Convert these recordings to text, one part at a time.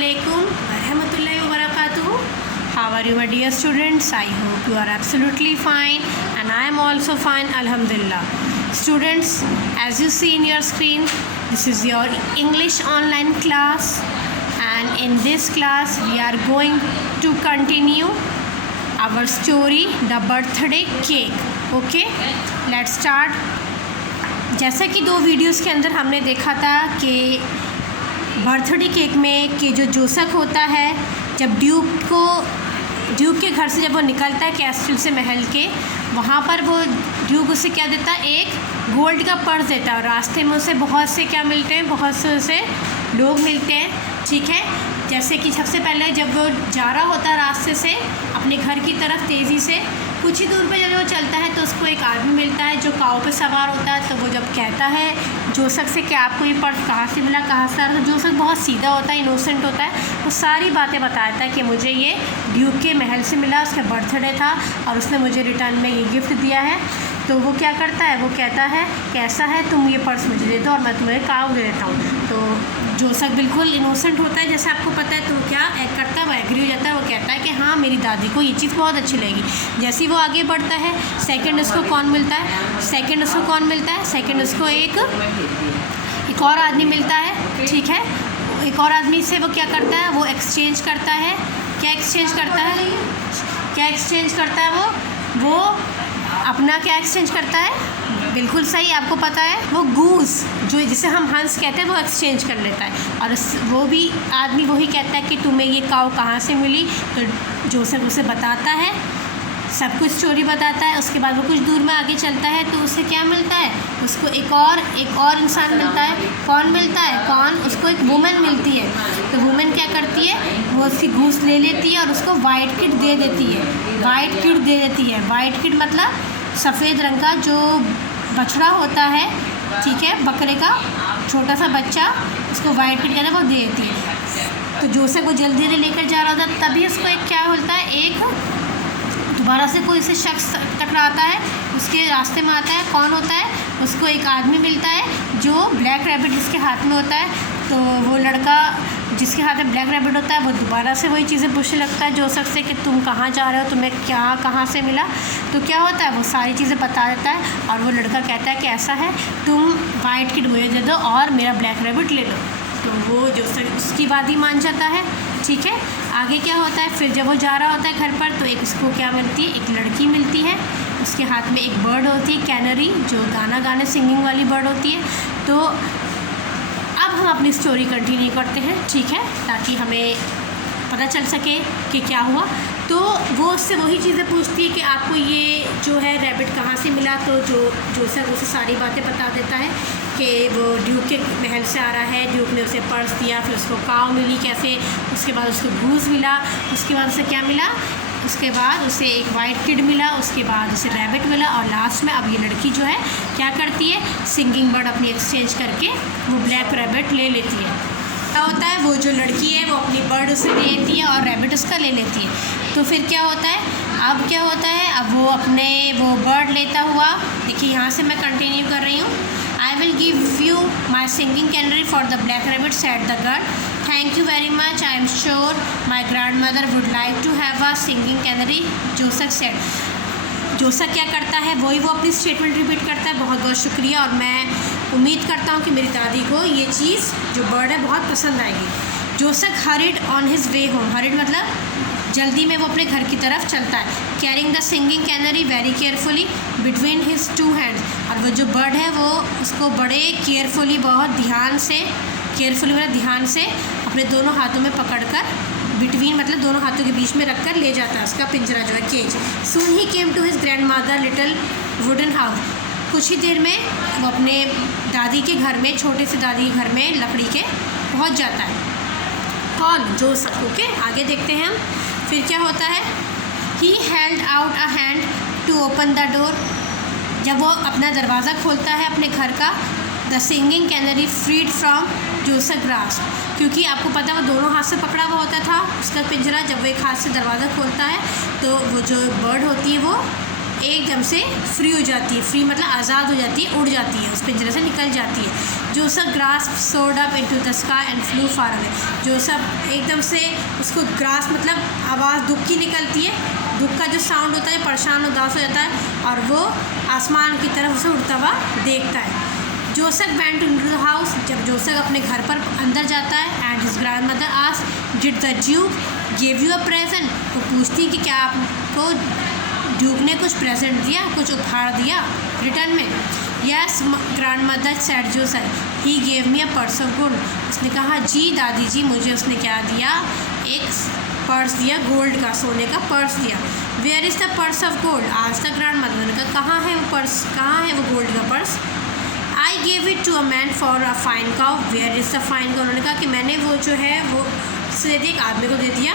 Assalamualaikum warahmatullahi wabarakatuh. How are you, my dear students? I hope you are absolutely fine, and I am also fine, alhamdulillah. Students, as you see in your screen, this is your English online class, and in this class we are going to continue our story, The Birthday Cake. Okay, let's start. जैसा कि 2 videos के अंदर हमने देखा था कि birthday cake में कि जो जोसक होता है, जब ड्यूक के घर से जब वो निकलता है कैस्टल से, महल के, वहाँ पर वो ड्यूक उसे क्या देता है, एक गोल्ड का पर्स देता है। और रास्ते में उसे बहुत से क्या मिलते हैं, बहुत से उसे लोग मिलते हैं। ठीक है, जैसे कि सबसे पहले जब वो जा रहा होता है रास्ते से अपने घर की तरफ तेज़ी से, कुछ ही दूर पे जब वो चलता है तो उसको एक आदमी मिलता है जो काऊ पे सवार होता है। तो वो जब कहता है जोसक से कि आपको ये पर्स कहाँ से मिला, कहाँ से आया, तो जोसक बहुत सीधा होता है, इनोसेंट होता है, वो सारी बातें बताता है कि मुझे ये ड्यूक के महल से मिला, उसका बर्थडे था और उसने मुझे रिटर्न में ये गिफ्ट दिया है। तो वो क्या करता है, वो कहता है कि ऐसा है, तुम ये पर्स मुझे दे दो और मैं तुम्हें काऊ दे देता हूँ। तो जोसक बिल्कुल इनोसेंट होता है, जैसे आपको पता है, तो वो क्या करता है, वो एग्री हो जाता है। वो कहता है कि हाँ, मेरी दादी को ये चीज़ बहुत अच्छी लगेगी। जैसे ही वो आगे बढ़ता है, सेकंड उसको कौन मिलता है, सेकंड उसको एक और आदमी मिलता है। ठीक है, एक और आदमी से वो क्या करता है, वो एक्सचेंज करता है। क्या एक्सचेंज करता है वो अपना क्या एक्सचेंज करता है, बिल्कुल सही, आपको पता है, वो गूस, जो जिसे हम हंस कहते हैं, वो एक्सचेंज कर लेता है। और वो भी आदमी वही कहता है कि तुम्हें ये काऊ कहाँ से मिली। तो जोसक उसे बताता है, सब कुछ स्टोरी बताता है। उसके बाद वो कुछ दूर में आगे चलता है तो उसे क्या मिलता है, उसको एक और इंसान मिलता है। कौन मिलता है, उसको एक वुमेन मिलती है। तो वुमेन क्या करती है, वो उसकी घूस ले लेती है और उसको वाइट किड दे देती है। वाइट किड मतलब सफ़ेद रंग का जो बछड़ा होता है, ठीक है, बकरे का छोटा सा बच्चा, उसको वाइट किड कहते हैं, वो दे देती है। तो जोसक वो जल्दी से लेकर जा रहा होता है, तभी उसको एक क्या होता है, एक दोबारा से कोई से शख्स टकराता है, उसके रास्ते में आता है। कौन होता है, उसको एक आदमी मिलता है जो ब्लैक रैबिट जिसके हाथ में होता है। तो वो लड़का जिसके हाथ में ब्लैक रैबिट होता है, वो दोबारा से वही चीज़ें पूछने लगता है जोसक से कि तुम कहाँ जा रहे हो, तुम्हें क्या कहाँ से मिला। तो क्या होता है, वो सारी चीज़ें बता देता है और वो लड़का कहता है कि ऐसा है, तुम वाइट किड मुझे दे दो और मेरा ब्लैक रैबिट ले लो। तो वो जोसक उसकी बात ही मान जाता है। ठीक है, आगे क्या होता है, फिर जब वो जा रहा होता है घर पर, तो एक उसको क्या मिलती है, एक लड़की मिलती है। उसके हाथ में एक बर्ड होती है, कैनरी, जो गाना सिंगिंग वाली बर्ड होती है। तो अब हम अपनी स्टोरी कंटिन्यू करते हैं, ठीक है, ताकि हमें पता चल सके कि क्या हुआ। तो वो उससे वही चीज़ें पूछती है कि आपको ये जो है रैबिट कहाँ से मिला। तो जोसक उसे सारी बातें बता देता है कि वो ड्यूक के महल से आ रहा है, ड्यूक ने उसे पर्स दिया, फिर उसको काऊ मिली कैसे, उसके बाद उसको घूस मिला, उसके बाद उसे क्या मिला, उसके बाद उसे एक वाइट किड मिला, उसके बाद उसे रैबिट मिला, और लास्ट में अब ये लड़की जो है क्या करती है, सिंगिंग बर्ड अपनी एक्सचेंज करके वो ब्लैक रैबिट ले लेती है। क्या होता है, वो जो लड़की है वो अपनी बर्ड उसे ले लेती है और रैबिट उसका ले लेती है। तो फिर क्या होता है, अब वो अपने वो बर्ड लेता हुआ, देखिए यहाँ से मैं कंटिन्यू कर रही हूँ। I will give you my singing canary for the black rabbit, said the girl. Thank you very much. I am sure my grandmother would like to have a singing canary, जोसक said. जोसक क्या करता है, वो अपनी statement repeat करता है, बहुत बहुत शुक्रिया, और मैं उम्मीद करता हूँ कि मेरी दादी को ये चीज़ जो बर्ड है बहुत पसंद आएगी। जोसक hurried on his way home, hurried मतलब जल्दी में वो अपने घर की तरफ चलता है। Carrying the singing canary very carefully between his 2 hands, और वो जो बर्ड है वो उसको बड़े केयरफुली, बहुत ध्यान से अपने दोनों हाथों में पकड़कर, बिटवीन मतलब दोनों हाथों के बीच में रखकर ले जाता है, उसका पिंजरा जो है, केज। सून ही came to his grandmother little wooden house, कुछ ही देर में वो अपने दादी के घर में, छोटे से दादी के घर में लकड़ी के पहुंच जाता है। कौन, जोसक। ओके, आगे देखते हैं हम। फिर क्या होता है, he held out a hand to open the door, जब वो अपना दरवाज़ा खोलता है अपने घर का, the singing canary freed from जोसक ग्रास्प, क्योंकि आपको पता है वो दोनों हाथ से पकड़ा हुआ होता था उसका पिंजरा। जब वो एक हाथ से दरवाज़ा खोलता है तो वो जो बर्ड होती है वो एकदम से फ्री हो जाती है, फ्री मतलब आज़ाद हो जाती है, उड़ जाती है, उस पिंजरे से निकल जाती है। Joseph grasp sword up into the sky and flu far away. Joseph एकदम से उसको ग्रास्प मतलब आवाज़ दुख की निकलती है, दुख का जो साउंड होता है, परेशान उदास हो जाता है और वो आसमान की तरफ उसे उड़ता हुआ देखता है। Joseph went into the house. जब जोसेफ अपने घर पर अंदर जाता है and his grand mother asked did the Duke give you a present. तो पूछती कि क्या आपको ड्यूक ने कुछ प्रेजेंट दिया, कुछ उपहार दिया रिटर्न में। Yes grand mother said Joseph he gave me a purse of gold. उसने कहा जी दादी जी, मुझे उसने क्या दिया, एक पर्स दिया, गोल्ड का, सोने का पर्स दिया। Where is the purse of gold. आज तक ग्रैंड मदर ने कहा कहाँ है वो पर्स, कहाँ है वो गोल्ड का purse. I gave it to a man for a fine cow. Where is the fine cow. उन्होंने कहा कि मैंने वो जो है वो उससे एक आदमी को दे दिया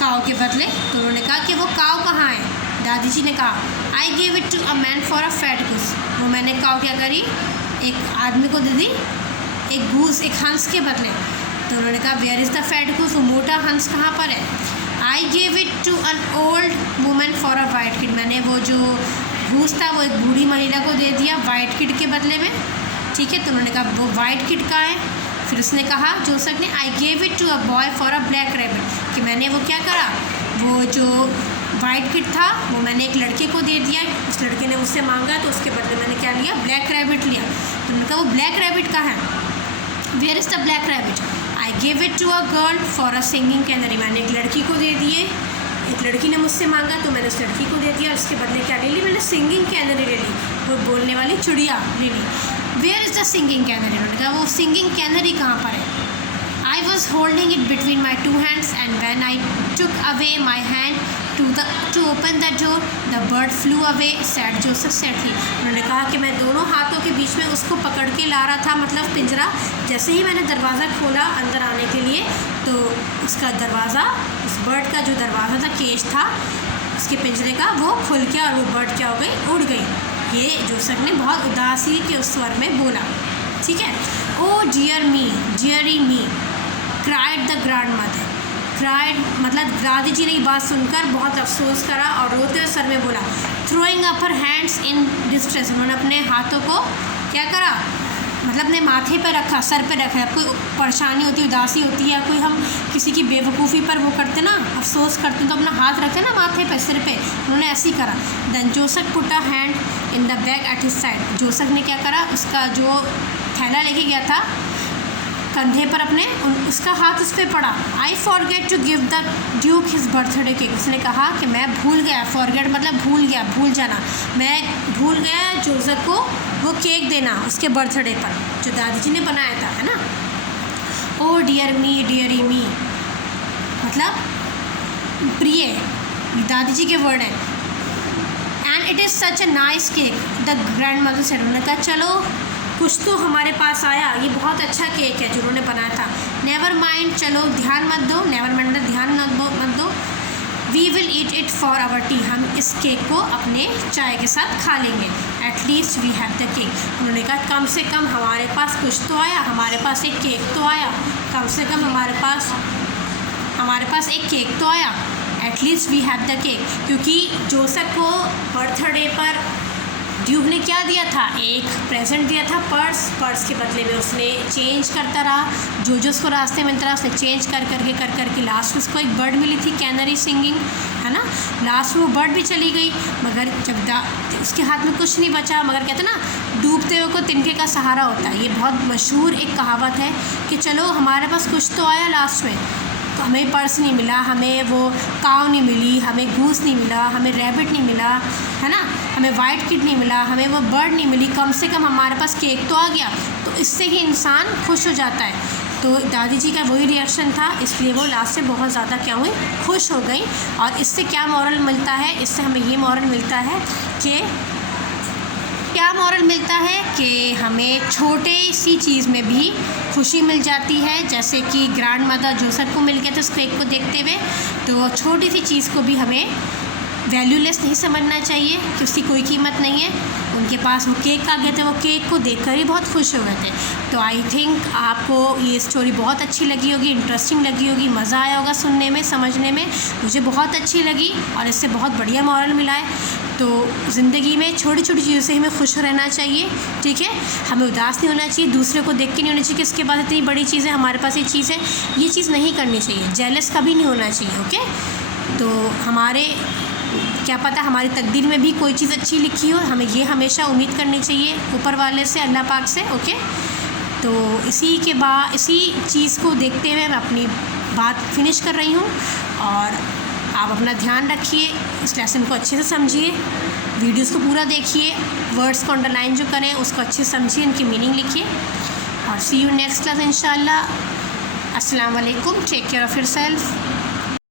काऊ के बदले। तो उन्होंने कहा कि वो काऊ कहाँ है। दादी जी ने कहा I gave it to a man for a fat goose. वो मैंने काऊ क्या करी, एक आदमी को दे दी एक गूस, एक हंस के बदले। तो उन्होंने कहा where is the fat goose. वो मोटा हंस कहाँ पर है। I gave it to an old women for a white kid. मैंने वो जो गूस था वो एक बूढ़ी महिला को दे दिया वाइट किड के बदले में, ठीक है। तो उन्होंने कहा वो वाइट किड का है। फिर उसने कहा जोसेफ ने I gave it to a boy for a black rabbit, कि मैंने वो क्या करा, वो जो वाइट किड था वो मैंने एक लड़के को दे दिया। उस लड़के ने मुझसे मांगा तो उसके बदले मैंने क्या लिया, ब्लैक रैबिट लिया। तो उन्होंने कहा वो ब्लैक रैबिट का है। Where is the black rabbit. I give it to a girl for a singing canary. मैंने एक लड़की को दे दिए, एक लड़की ने मुझसे मांगा तो मैंने उस लड़की को दे दिया। उसके बदले क्या ले ली, मैंने सिंगिंग कैनरी ले ली, वो बोलने वाली चिड़िया ले ली। Where is the singing canary. उन्होंने कहा वो सिंगिंग कैनरी कहाँ पर है। I was holding it between my two hands and when I took away my hand to open the door, the bird flew away, said Joseph sadly. उन्होंने कहा कि मैं दोनों हाथों के बीच में उसको पकड़ के ला रहा था, मतलब पिंजरा। जैसे ही मैंने दरवाज़ा खोला अंदर आने के लिए तो उसका दरवाज़ा, उस बर्ड का जो दरवाज़ा था, केज था उसके पिंजरे का, वो खुल गया और वो बर्ड क्या हो गई, उड़ गई। ये जोसेफ ने बहुत उदासी के उस स्वर में बोला, ठीक है। Oh dear me, dearie me, cried the grandmother. Cried मतलब दादी जी ने ये बात सुनकर बहुत अफसोस करा और रोते हुए सर में बोला। Throwing up her hands in distress. उन्होंने अपने हाथों को क्या करा, मतलब अपने माथे पर रखा, सर पर रखा। कोई परेशानी होती है, उदासी होती है, कोई हम किसी की बेवकूफ़ी पर वो करते ना, अफसोस करते तो अपना हाथ रखे ना माथे पे, सिर पे। उन्होंने ऐसे ही करा। Then Joseph put a hand in the bag at his side. Joseph ने क्या करा, उसका जो थैला लेके गया था कंधे पर अपने, उसका हाथ उस पर पड़ा। I forget to give the duke his birthday cake. उसने कहा कि मैं भूल गया, फॉरगेट मतलब भूल गया, भूल जाना, मैं भूल गया जोसेफ को वो केक देना उसके बर्थडे पर जो दादी जी ने बनाया था, है ना। ओ डियर मी, डियरी मी मतलब प्रिय, दादी जी के वर्ड हैं। And it is such a nice cake the grand mother said. उन्होंने कहा चलो कुछ तो हमारे पास आया, ये बहुत अच्छा केक है जो उन्होंने बनाया था। नेवर माइंड, चलो ध्यान मत दो, नेवर माइंड ध्यान मत दो। We will eat it for our tea. हम इस केक को अपने चाय के साथ खा लेंगे। At least we have the cake. उन्होंने कहा कम से कम हमारे पास कुछ तो आया, हमारे पास एक केक तो आया, कम से कम हमारे पास एक केक तो आया। At least we have the cake. क्योंकि जोसेफ को बर्थडे पर ड्यूक ने क्या दिया था, एक प्रेजेंट दिया था, पर्स के बदले में उसने चेंज करता रहा, जो उसको रास्ते में मिलता रहा उसने चेंज कर करके लास्ट में उसको एक बर्ड मिली थी, कैनरी सिंगिंग, है ना। लास्ट में वो बर्ड भी चली गई, मगर जब उसके हाथ में कुछ नहीं बचा, मगर कहते ना डूबते हुए को तिनके का सहारा होता है। ये बहुत मशहूर एक कहावत है कि चलो हमारे पास कुछ तो आया लास्ट में। तो हमें पर्स नहीं मिला, हमें वो काऊ नहीं मिली, हमें गूस नहीं मिला, हमें रैबिट नहीं मिला, है ना, हमें वाइट किड नहीं मिला, हमें वो बर्ड नहीं मिली, कम से कम हमारे पास केक तो आ गया। तो इससे ही इंसान खुश हो जाता है। तो दादी जी का वही रिएक्शन था, इसलिए वो लास्ट में बहुत ज़्यादा क्या हुई, खुश हो गई। और इससे क्या मॉरल मिलता है, इससे हमें ये मॉरल मिलता है कि कि हमें छोटे सी चीज़ में भी खुशी मिल जाती है। जैसे कि ग्रैंड मदर जोसेफ को मिल गया था उस केक को देखते हुए, तो छोटी सी चीज़ को भी हमें वैल्यूलेस नहीं समझना चाहिए कि उसकी कोई कीमत नहीं है। उनके पास वो केक आ गए थे, वो केक को देखकर ही बहुत खुश हो गए थे। तो आई थिंक आपको ये स्टोरी बहुत अच्छी लगी होगी, इंटरेस्टिंग लगी होगी, मज़ा आया होगा सुनने में, समझने में। मुझे बहुत अच्छी लगी और इससे बहुत बढ़िया मॉरल मिला है। तो ज़िंदगी में छोटी छोटी चीज़ों से हमें खुश रहना चाहिए, ठीक है। हमें उदास नहीं होना चाहिए, दूसरे को देख के नहीं होना चाहिए कि इसके पास इतनी बड़ी चीज़ है, हमारे पास ये चीज़ है, ये चीज़ नहीं करनी चाहिए। जेलस कभी नहीं होना चाहिए, ओके। तो हमारे क्या पता हमारी तकदीर में भी कोई चीज़ अच्छी लिखी हो, हमें ये हमेशा उम्मीद करनी चाहिए ऊपर वाले से, अल्लाह पाक से, ओके। तो इसी चीज़ को देखते हुए मैं अपनी बात फिनिश कर रही हूँ। और आप अपना ध्यान रखिए, इस लेसन को अच्छे से समझिए, वीडियोस को पूरा देखिए, वर्ड्स को अंडरलाइन जो करें उसको अच्छे से समझिए, इनकी मीनिंग लिखिए। और सी यू नेक्स्ट क्लास इंशाल्लाह। अस्सलाम वालेकुम, टेक केयर ऑफ़ योरसेल्फ।